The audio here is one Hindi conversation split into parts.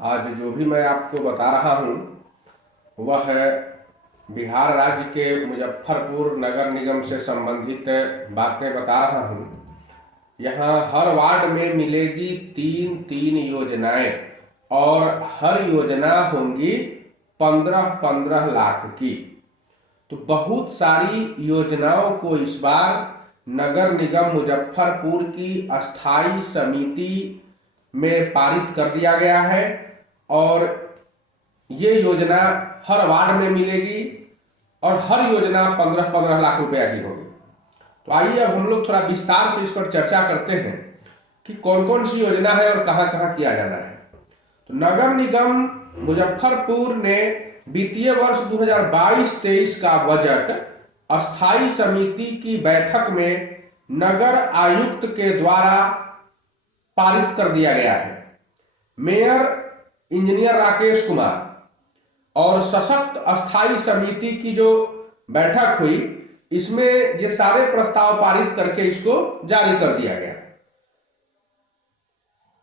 आज जो भी मैं आपको बता रहा हूँ वह है बिहार राज्य के मुजफ्फरपुर नगर निगम से संबंधित बातें बता रहा हूँ। यहाँ हर वार्ड में मिलेगी तीन तीन योजनाएं और हर योजना होंगी 15-15 लाख की। तो बहुत सारी योजनाओं को इस बार नगर निगम मुजफ्फरपुर की अस्थाई समिति में पारित कर दिया गया है और ये योजना हर वार्ड में मिलेगी और हर योजना 15-15 लाख रुपया की होगी। तो आइए अब हम लोग थोड़ा विस्तार से इस पर चर्चा करते हैं कि कौन कौन सी योजना है और कहाँ कहाँ किया जाना है। तो नगर निगम मुजफ्फरपुर ने वित्तीय वर्ष 2022-23 का बजट अस्थाई समिति की बैठक में नगर आयुक्त के द्वारा पारित कर दिया गया है। मेयर इंजीनियर राकेश कुमार और सशक्त अस्थाई समिति की जो बैठक हुई, इसमें ये सारे प्रस्ताव पारित करके इसको जारी कर दिया गया।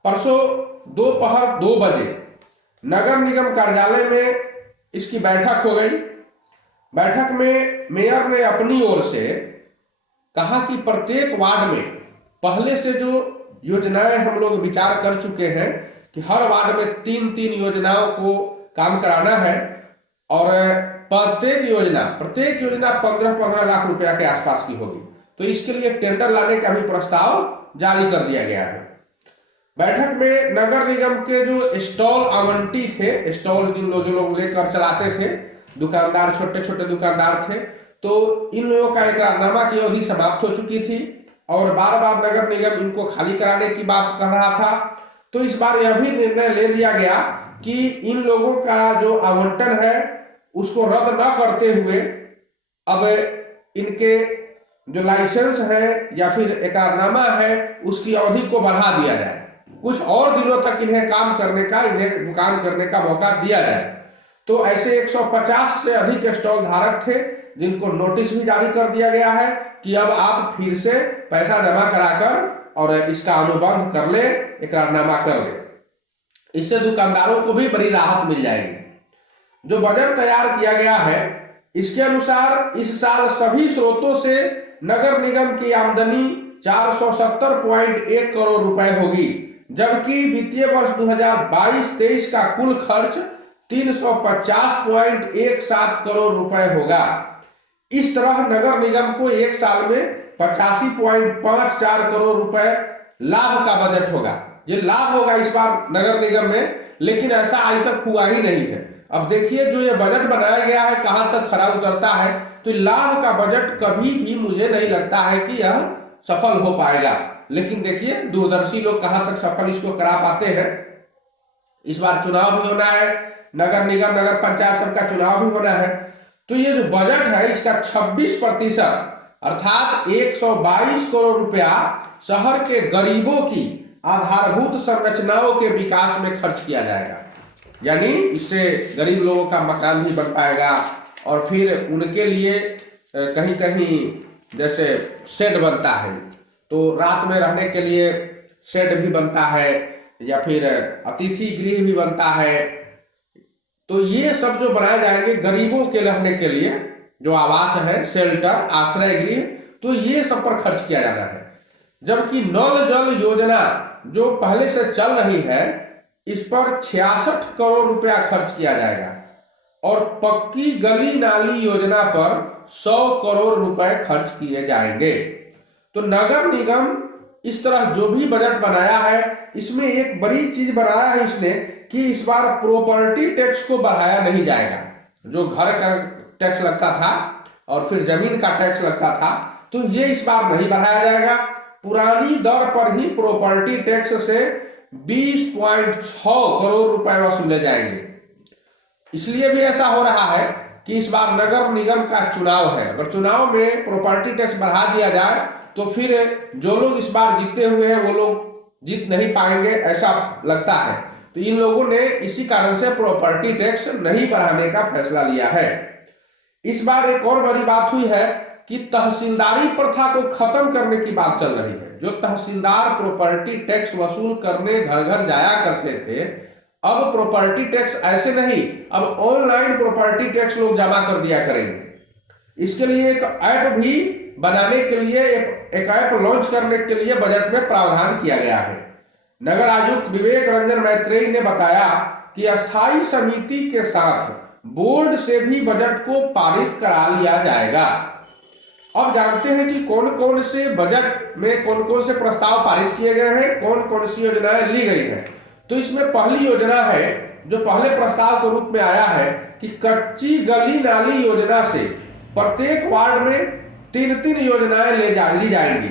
परसों दोपहर 2 बजे नगर निगम कार्यालय में इसकी बैठक हो गई। बैठक में मेयर ने अपनी ओर से कहा कि प्रत्येक वार्ड में पहले से जो योजनाएं हम लोग विचार कर चुके हैं कि हर वार्ड में 3-3 योजनाओं को काम कराना है और प्रत्येक योजना 15-15 लाख रुपया के आसपास की होगी। तो इसके लिए टेंडर लाने का भी प्रस्ताव जारी कर दिया गया है। बैठक में नगर निगम के जो स्टॉल आवंटी थे, स्टॉल जो लोग लेकर चलाते थे, दुकानदार, छोटे छोटे दुकानदार थे, तो इन लोगों का इकरारनामा की अवधि समाप्त हो चुकी थी और बार बार नगर निगम इनको खाली कराने की बात कर रहा था। तो इस बार यह भी निर्णय ले लिया गया कि इन लोगों का जो आवंटन है उसको रद्द न करते हुए अब इनके जो लाइसेंस है या फिर इकरारनामा है उसकी अवधि को बढ़ा दिया जाए, कुछ और दिनों तक इन्हें काम करने का, इन्हें दुकान करने का मौका दिया जाए। तो ऐसे 150 से अधिक स्टॉल धारक थे जिनको नोटिस भी जारी कर दिया गया है कि अब आप फिर से पैसा जमा कराकर और इसका अनुबंध कर ले, इकरारनामा कर ले। इससे दुकानदारों को भी बड़ी राहत मिल जाएगी। जो बजट तैयार किया गया है इसके अनुसार इस साल सभी स्रोतों से नगर निगम की आमदनी 470.1 करोड़ रुपए होगी, जबकि वित्तीय वर्ष 2022-23 का कुल खर्च 350.17 करोड़ रुपए होगा। इस तरह नगर निगम को एक साल में 85.54 करोड़ रुपए लाभ का बजट होगा। ये लाभ होगा इस बार नगर निगम में, लेकिन ऐसा आज तक हुआ ही नहीं है। अब देखिए जो ये बजट बनाया गया है कहां तक खरा उतरता है। तो लाभ का बजट कभी भी मुझे नहीं लगता है कि यह सफल हो पाएगा, लेकिन देखिए दूरदर्शी लोग कहां तक सफल इसको करा पाते हैं। इस बार चुनाव भी होना है, नगर निगम, नगर पंचायत सबका चुनाव भी होना है। तो ये जो बजट है इसका 26% अर्थात 122 करोड़ रुपया शहर के गरीबों की आधारभूत संरचनाओं के विकास में खर्च किया जाएगा। यानी इससे गरीब लोगों का मकान भी बन पाएगा और फिर उनके लिए कहीं कहीं जैसे शेड बनता है तो रात में रहने के लिए शेड भी बनता है या फिर अतिथि गृह भी बनता है। तो ये सब जो बनाए जाएंगे गरीबों के रहने के लिए, जो आवास है, शेल्टर, आश्रय गृह, तो ये सब पर खर्च किया जाना है। जबकि नल जल योजना जो पहले से चल रही है इस पर 66 करोड़ रुपया खर्च किया जाएगा और पक्की गली नाली योजना पर 100 करोड़ रुपए खर्च किए जाएंगे। तो नगर निगम इस तरह जो भी बजट बनाया है इसमें एक बड़ी चीज बनाया है इसने कि इस बार प्रॉपर्टी टैक्स को बढ़ाया नहीं जाएगा। जो घर का टैक्स लगता था और फिर जमीन का टैक्स लगता था, तो ये इस बार नहीं बढ़ाया जाएगा। पुरानी दर पर ही प्रॉपर्टी टैक्स से 20.6 करोड़ रुपए वसूले जाएंगे। इसलिए भी ऐसा हो रहा है कि इस बार नगर निगम का चुनाव है। अगर चुनाव में प्रॉपर्टी टैक्स बढ़ा दिया जाए तो फिर जो लोग इस बार जीते हुए हैं वो लोग जीत नहीं पाएंगे, ऐसा लगता है। तो इन लोगों ने इसी कारण से प्रॉपर्टी टैक्स नहीं बढ़ाने का फैसला लिया है। इस बार एक और बड़ी बात हुई है कि तहसीलदारी प्रथा को खत्म करने की बात चल रही है। जो तहसीलदार प्रॉपर्टी टैक्स वसूल करने घर घर जाया करते थे, अब प्रॉपर्टी टैक्स ऐसे नहीं, अब ऑनलाइन प्रॉपर्टी टैक्स लोग जमा कर दिया करेंगे। इसके लिए एक ऐप भी बनाने के लिए, एक ऐप लॉन्च करने के लिए बजट में प्रावधान किया गया है। नगर आयुक्त विवेक रंजन मैत्रेयी ने बताया कि अस्थायी समिति के साथ बोर्ड से भी बजट को पारित करा लिया जाएगा। अब जानते हैं कि कौन कौन से बजट में कौन कौन से प्रस्ताव पारित किए गए हैं, कौन कौन सी योजनाएं ली गई हैं। तो इसमें पहली योजना है जो पहले प्रस्ताव के रूप में आया है कि कच्ची गली नाली योजना से प्रत्येक वार्ड में 3-3 योजनाएं ली जाएंगी।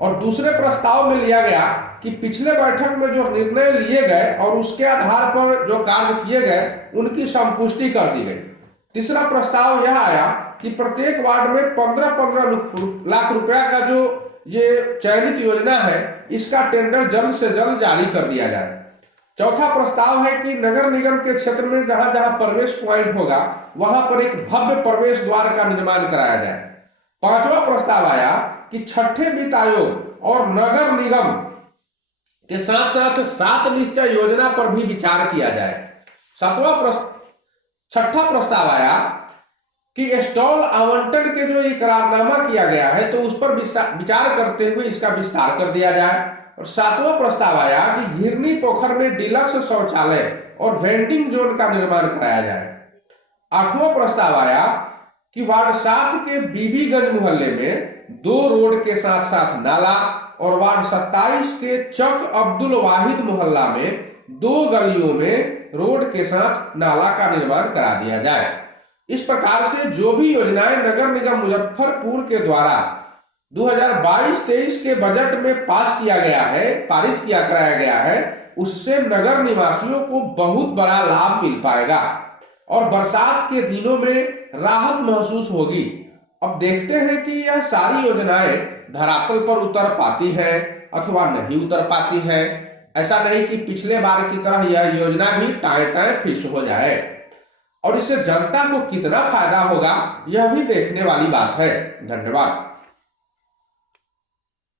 और दूसरे प्रस्ताव में लिया गया कि पिछले बैठक में जो निर्णय लिए गए और उसके आधार पर जो कार्य किए गए उनकी संपुष्टि कर दी गई। तीसरा प्रस्ताव यह आया कि प्रत्येक वार्ड में 15-15 लाख रुपया का जो ये चयनित योजना है इसका टेंडर जल्द से जल्द जारी कर दिया जाए। चौथा प्रस्ताव है कि नगर निगम के क्षेत्र में जहां जहां प्रवेश पॉइंट होगा वहां पर एक भव्य प्रवेश द्वार का निर्माण कराया जाए। पांचवा प्रस्ताव आया कि छठे वित्त आयोग और नगर निगम के साथ साथ 7 निश्चय योजना पर भी विचार किया जाए। छठा प्रस्ताव आया कि स्टॉल आवंटन के जो इकरारनामा किया गया है तो उस पर विचार करते हुए इसका विस्तार कर दिया जाए। और 7वां प्रस्ताव आया कि घिरनी पोखर में डिलक्स शौचालय और वेंडिंग जोन का निर्माण कराया जाए। 8वां प्रस्ताव आया कि वार्ड 7 के बीबीगंज मोहल्ले में 2 रोड के साथ साथ नाला और वार्ड 27 के चक अब्दुल वाहिद मोहल्ला में 2 गलियों में रोड के साथ नाला का निर्माण करा दिया जाए। इस प्रकार से जो भी योजनाएं नगर निगम मुजफ्फरपुर के द्वारा 2022-23 के बजट में पास किया गया है, पारित कराया गया है, उससे नगर निवासियों को बहुत बड़ा लाभ मिल पाएगा और बरसात के दिनों में राहत महसूस होगी। अब देखते हैं कि यह सारी योजनाएं धरातल पर उतर पाती है अथवा नहीं उतर पाती है। ऐसा नहीं कि पिछले बार की तरह यह योजना भी टाए फिक्स हो जाए और इससे जनता को कितना फायदा होगा यह भी देखने वाली बात है। धन्यवाद।